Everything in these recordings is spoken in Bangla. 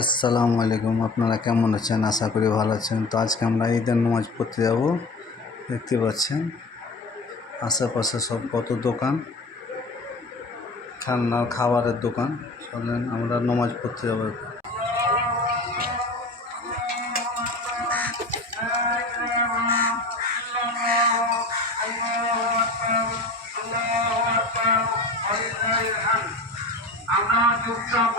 আসসালামু আলাইকুম, আপনারা কেমন আছেন? আশা করি ভালো আছেন। তো আজকে আমরা ঈদের নামাজ পড়তে যাব। দেখতে পাচ্ছেন, আশেপাশে সব কত দোকান? খেলনার খাবারের দোকান। চলেন, আমরা নামাজ পড়তে যাব। আমরা চুপচাপ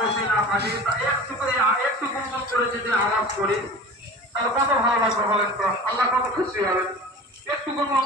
করে যদি আওয়াজ করি তাহলে কত ভালো বলেন আল্লাহ কত খুশি হবেন? একটু গুনগুন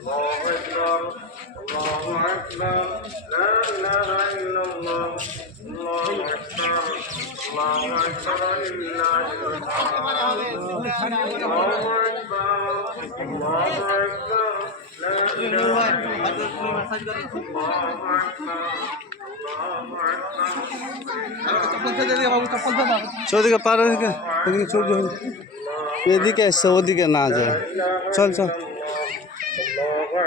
الله أكبر الله أكبر لا إله إلا الله الله أكبر الله أكبر لله الله أكبر الله أكبر لا إله إلا الله الله أكبر चौधरी का पार छोड़ दो ये दिखे सऊदी के नाच है चल चल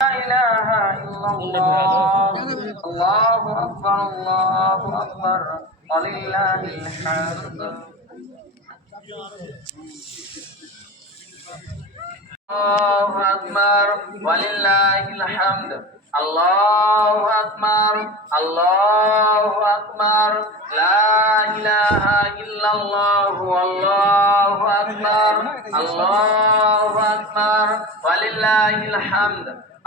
لا إله إلا الله. الله أكبر الله أكبر. ولله الحمد. الله أكبر ولله الحمد. الله أكبر الله أكبر. لا إله إلا الله والله أكبر. الله أكبر ولله الحمد.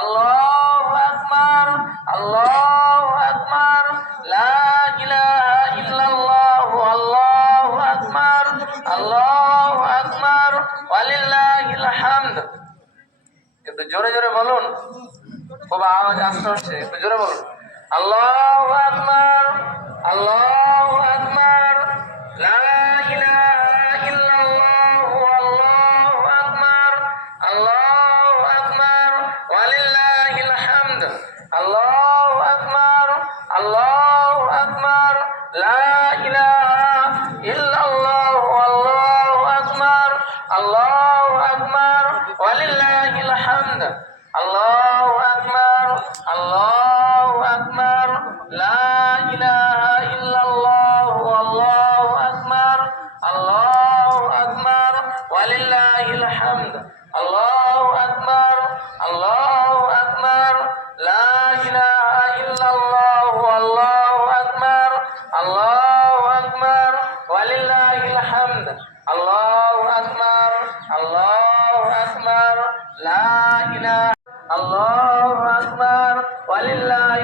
আল্লাহু আকবার আল্লাহু আকবার, লা ইলাহা ইল্লাল্লাহু, আল্লাহু আকবার আল্লাহু আকবার, ওয়ালিল্লাহিল হামদ। একটু জোরে জোরে বলুন। খুব আওয়াজ আসতে হচ্ছে একটু জোরে বলুন। আল্লাহু আকবার, আল্লাহু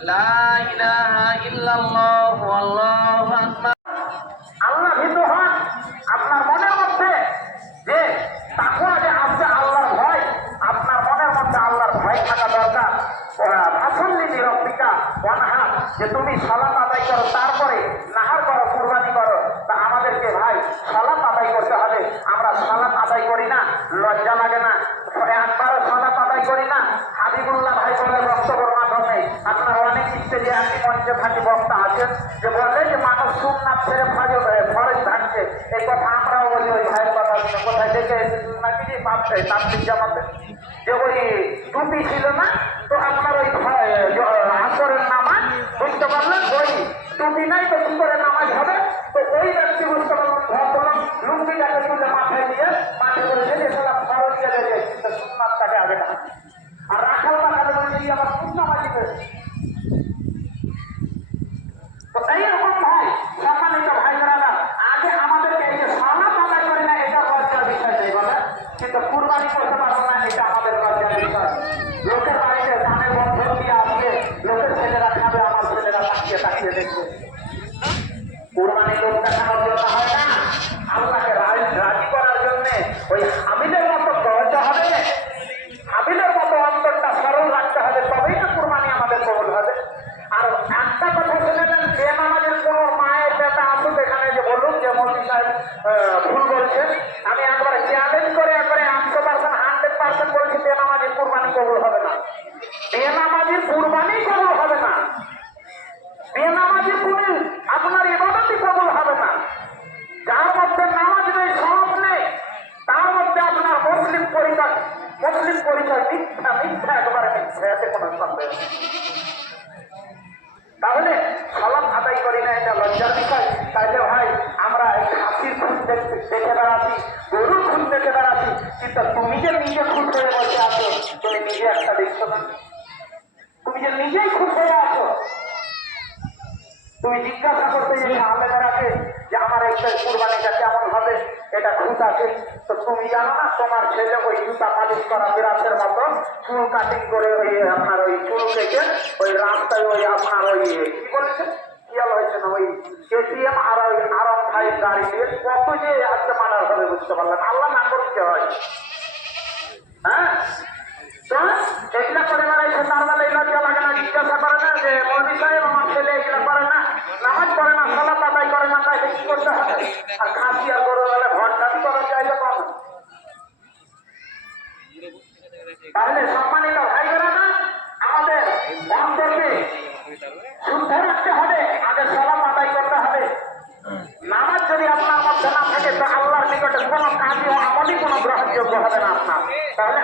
লা ইলাহা ইল্লাল্লাহু আল্লাহু আল্লাহ ভীত হন। আপনার মনের মধ্যে যে তাকুয়া যে আছে আল্লাহর ভয়, আপনার মনের মধ্যে আল্লাহর ভয় থাকা দরকার। ফাসল্লি রব্বিকা ওয়ানহার যে তুমি সালাত আদায় করো, তারপরে নাহার করো, কুরবানি করো। তা আমাদেরকে ভাই, সালাত আদায় করতে হবে। আমরা সালাত আদায় করি না, লজ্জা লাগে না। একবারও সালাত আদায় করি না। হাবিবুল্লাহ ভাই বলে বক্তব্যের মাধ্যমে আপনার অনেক ইচ্ছে যে একই মঞ্চে থাকি বক্তা আছেন যে বলে যে মানুষ সুন্নাত ছেড়ে ফরজ ফরজ থাকছে এই কথা আমরাও বলি ওই ভাইয়ের কথা শুনে কোথায় দেখে এসেছিল নাকি যে পাচ্ছে তাবলিক জামাতে যে ওই টুপি ছিল না, তো আপনার ওই আসরের নামাজ, বুঝতে পারলেন? ওই টুপি নাই, তো কি করে নামাজ হবে? তো ওই ব্যক্তি বুঝতে পারলেন, ভদ্রলোক লুঙ্গিটাকে তুলে মাথায় দিয়ে মাঠে করে ছেড়ে সেটা ফরজ দিয়ে দিয়ে কিন্তু সুন্নাতটাকে আগে না আর রাখাল টাকা বলছে এই আমার সুন্নামাজি হয়েছে তো এইরকম ভাই সম্মানিত ভাইরা আগে আমাদেরকে এই যে সালাত আদায় করি না এটা লজ্জার বিষয় নেই বলে। কিন্তু কুরবানি করতে পারব না এটা আমাদের লজ্জার বিষয়। লোকের বাড়িতে ধানের বন্ধন দিয়ে আসবে লোকের ছেলেরা খাবে, আমার ছেলেরা তাকিয়ে তাকিয়ে দেখবে কুরবানি লোক দেখানোর জন্য হয় না আল্লাহকে রাজি রাজি করার জন্য ওই হামিদের মতো দরজা হবে হাবিলের মতো অন্তরটা সরল রাখতে হবে তবেই না কুরবানি আমাদের কবল হবে আর একটা কথা শুনে নেন যে আমাদের কোনো মায়ের বেটা আসুক এখানে যে বলুন যে মন্ত্রী সাহেব আহ, ভুল বলছেন। আমি একবারে চ্যালেঞ্জ করে একবারে একশো পার্সেন্ট হান্ড্রেড পার্সেন্ট বলছি, বেনামাজির কুরবানি কবল হবে না। বেনামাজির কুরবানি কবল হবে না। বেনামাজি কুড়ি আপনার ইবাদতই কবল হবে না। যার মধ্যে নামাজ নেই সব নেই, তার মধ্যে আপনার মুসলিম পরিচয় মুসলিম পরিচয় মিথ্যা মিথ্যা একেবারে মিথ্যা এতে কোনো সন্দেহ। তাহলে সালাম আদায় করি না, এটা লজ্জার বিষয়। তাইলে ভাই, আমরা এই হাসির খুন দেখে বেড়াচ্ছি, গরুর খুন দেখে বেড়াচ্ছি। কিন্তু তুমি যে নিজে খুন হয়ে বসে আছো, তুমি নিজে একটা দেখছ না। তুমি যে নিজেই খুন হয়ে আছো। তুমি জিজ্ঞাসা করতে যে আলেমেরাকে যে আমার একটা কুরবানিটা কেমন হবে? এটা খুঁতা তো তুমি জানো না, তোমার ছেলে ওই জুতা পালিশ করা বিরাটের মতো চুল কাটিং করে ওই আপনার ওই চুল থেকে ওই রাস্তায় ওই আপনার ওই কি বলেছে? হয়েছে না, ওই আর গাড়ি কত যে আজকে মানার হবে বুঝতে পারলাম আল্লাহ না করতে হয়। হ্যাঁ? এগুলা করে বেড়াইছে, তার বেলা লজ্জা লাগে না জিজ্ঞাসা করে না যে, মৌলী সাহেব আমার ছেলে এগুলা করে না? নামাজ পড়ে না, সালাত আদায় করে না, তাই কি করতে হবে আর খাসি আর গরু বেলা ভট্টামি করার জায়গা পাবে তাহলে সম্মানিত ভাইয়েরা না, আমাদের অন্তরকে শুদ্ধ রাখতে হবে, আগে সালাম আদায় করতে হবে। নামাজ যদি আপনার মধ্যে না থাকে, তো আল্লাহর নিকটে কোনো কাজই আমলই কোনো গ্রহণযোগ্য হবে না আপনার। তাহলে